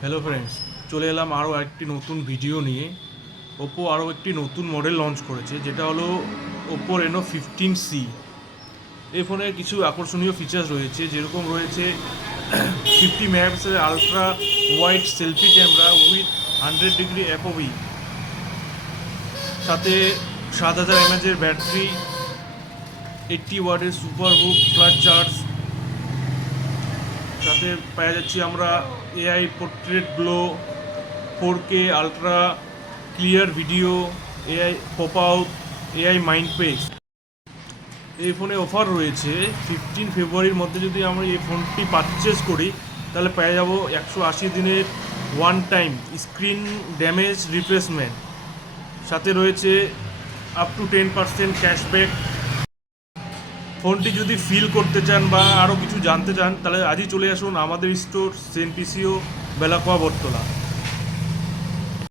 Hello friends, চলে এলাম আরও একটি নতুন ভিডিও নিয়ে। ওপো আরও একটি নতুন মডেল লঞ্চ করেছে, যেটা হলো ওপো রেনো 15C। এই ফোনের কিছু আকর্ষণীয় ফিচার্স রয়েছে, যেরকম রয়েছে 50 মেগাপিক্সেলের ultra wide selfie camera with 100 degree FOV, সাথে 7000 mAh ব্যাটারি, 80 ওয়াটের সুপার হুক ফ্ল্যাশ চার্জ, সাথে পাওয়া যাচ্ছে আমরা AI portrait glow, 4K ultra clear video, AI pop out, AI mind page. এই ফোনে অফার রয়েছে 15 ফেব্রুয়ারির মধ্যে। যদি আমরা এই ফোনটি পারচেস করি তাহলে পেয়ে যাব 180 দিনের one time screen damage replacement, সাথে রয়েছে আপ টু 10% ক্যাশব্যাক। ফোনটি যদি ফিল করতে চান বা আরও কিছু জানতে চান তাহলে আজই চলে আসুন আমাদের স্টোর, সেন্ট পিসিও, বেলাকোয়া, বটতলা।